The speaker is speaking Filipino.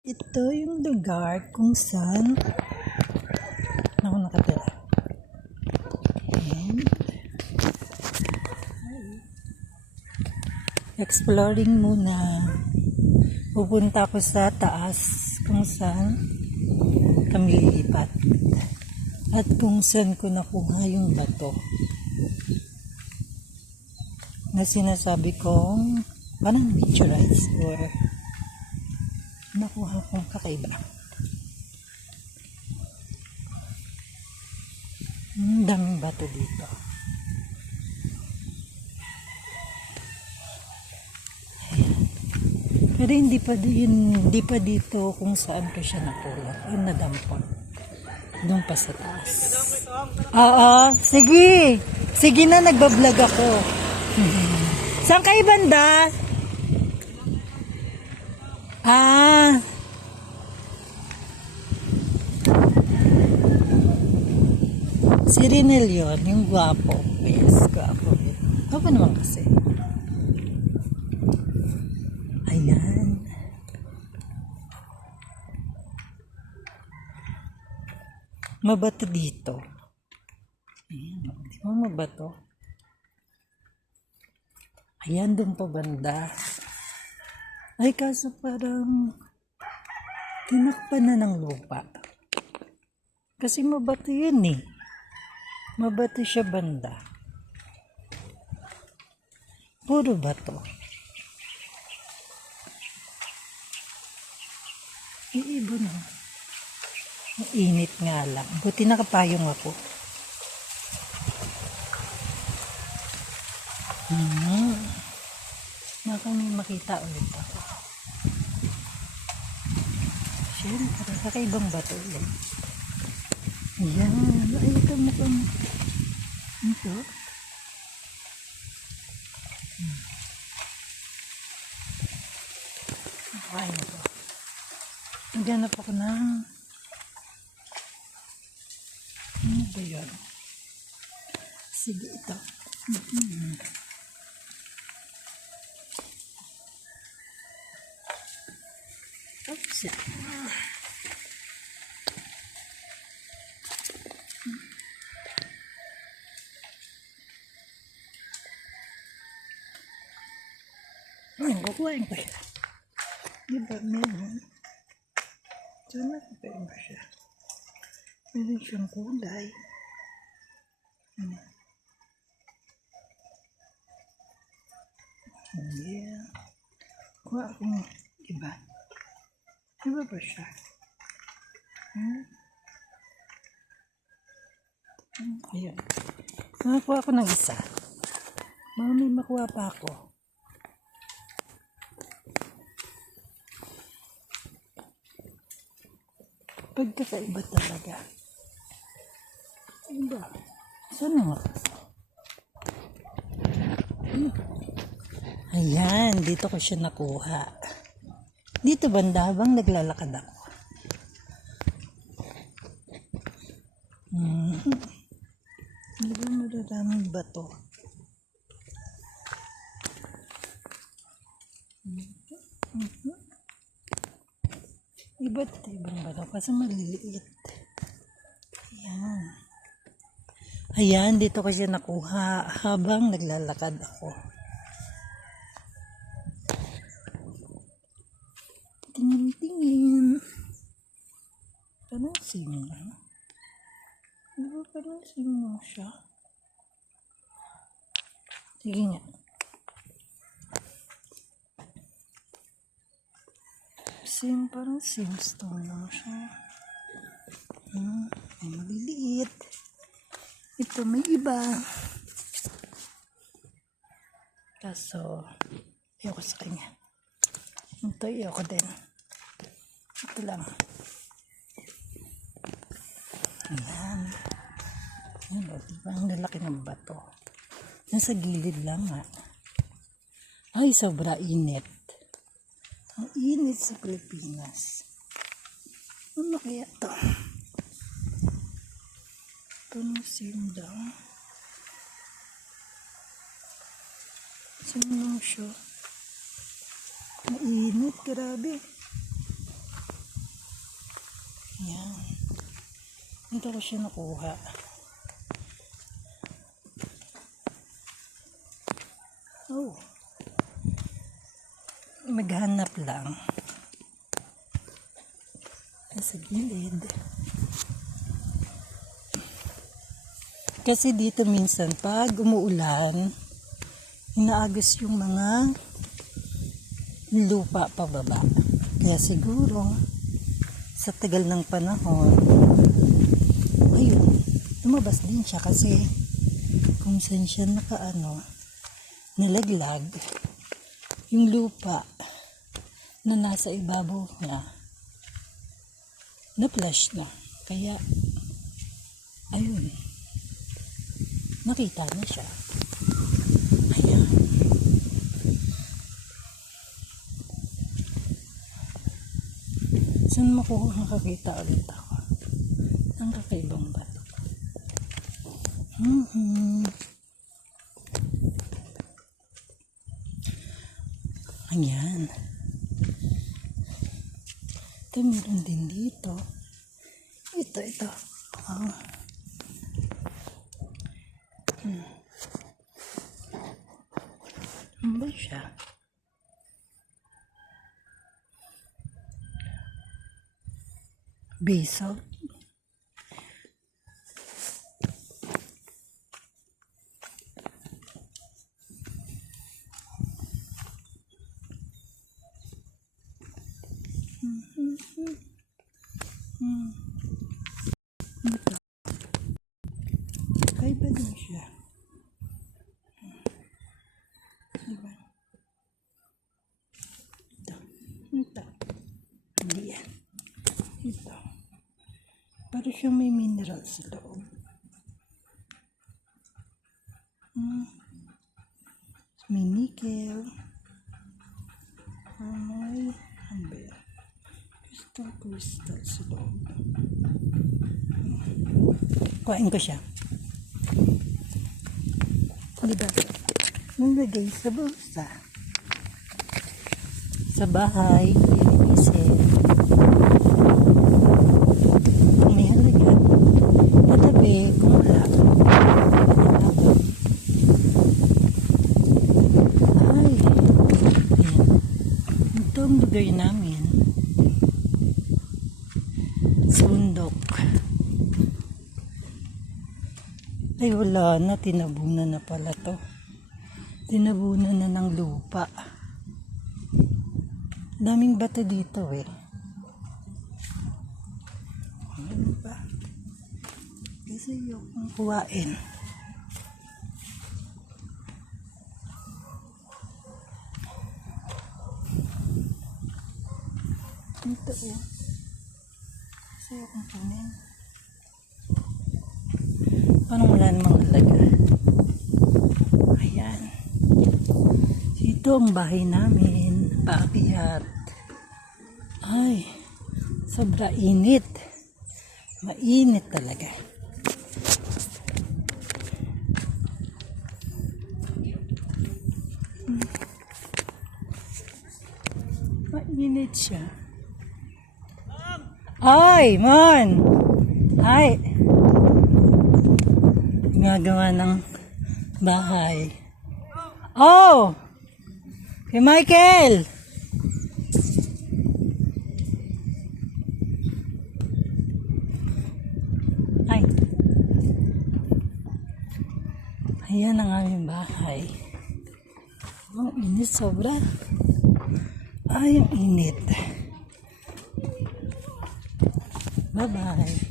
Ito yung lugar kung saan ako nakatira. And, exploring muna. Pupunta ako sa taas kung saan kami lilipat. At kung saan ko nakuha yung bato. Na sinasabi kong parang meteorites or nakuha kong kakaiba. Ang daming bato dito. Pero hindi pa din, hindi pa dito kung saan ko siya nakuha. Yung nadampot. Doon pa sa taas. Oo, sige. Sige na, nagbablog ako. Saan kayo banda? Ah. Si Rinel yun, yung gwapo. Yes, gwapo. Gwapo naman kasi. Ayan. Mabato dito. Ayan, di ba mabato? Ayan, doon pa banda. Ay, kaso parang tinakpan na ng lupa. Kasi mabato yun eh. Mabato siya banda. Puro bato. Iibo na. Mainit nga lang. Buti nakapayong ako. Hmm. Makita ulit ako. Siyempre, kakaibang bato ulit. Ayan. Ay, ito mukhang... Ito. Hmm. Ay, ito. Naghanap ako ng... Ano ba yun? Sige, ito. Mhm. Oops. Ayun, kukuhain ko siya. Di ba, meron? Sana kukuhain ko siya. Meron siyang kulay. Hmm. Yeah. Kuha akong iba. Iba ba siya? Hmm? Ayan. Nakakuha ako ng isa. Mga may makuha pa ako. Pagkakaiba talaga. Iba. Saan nga? Ayan, dito ko siya nakuha. Dito banda habang naglalakad ako. Hmm. Ano ba mararaming bato? Mhm. Iba't ibang bato kasi maliliit. Ayan. Ayan, dito ko siya nakuha habang naglalakad ako. Tingin-tingin. Parang sino? Di parang sino siya? Sige nga. Sim, parang simstone lang siya. Hmm, may maliliit. Ito may iba. Kaso, ayoko sa kanya. Ito, ayoko din. Ito lang. Ayan. Ayan, o, diba? Ang lalaki ng bato. Nasa gilid lang, ha. Ay, sobra init. Ang init sa Pilipinas. Ano kaya to? Ito same daw. Sino lang siya? Mainit, grabe. Yan. Dito ko siya nakuha. Oh. Maghanap lang. Sa gilid. Kasi dito minsan pag umuulan, inaagos yung mga lupa pababa. Kaya siguro, sa tagal ng panahon, ayun, lumabas din siya kasi kung saan siya nakaano, nilaglag, yung lupa na nasa ibabaw niya, na-flush na. Kaya, ayun, nakita na siya. Ayan. Saan mo ko makakita ulit ako? Ang kakaibang bato. Mhm. Ayan. Ito meron din dito. Ito, ito. Ah. Hmm. Ano ba siya? Basil. Ito. Kaiba din siya. Diba? Ito. Ito. Hindi. Ito. Para siyang may mineral sa loob. Hmm. May nickel. Ah, May, ano ba yan? Crystal, crystal sa loob. Kuhain ko siya. Diba? Nilagay sa bulsa. Sa bahay, lilinisin. Kung may halaga, tatabi kung wala. Ay. Ito ang lugar namin. Sundok. Ay wala na, tinabunan na pala to. Tinabunan na ng lupa. Daming bato dito eh. Ano ba? Kasi yung kuwain. Ito eh. Kasi yung kunin. Parang wala namang alaga. Ayan. Ito ang bahay namin. Paakyat. Ay, sobra init. Mainit talaga. Mainit siya. Ay, man! Ay! Gumagawa ng bahay. Oh! Kay Michael! Ay. Ayan ang aming bahay. Ang init sobra. Ay, ang init. Bye-bye.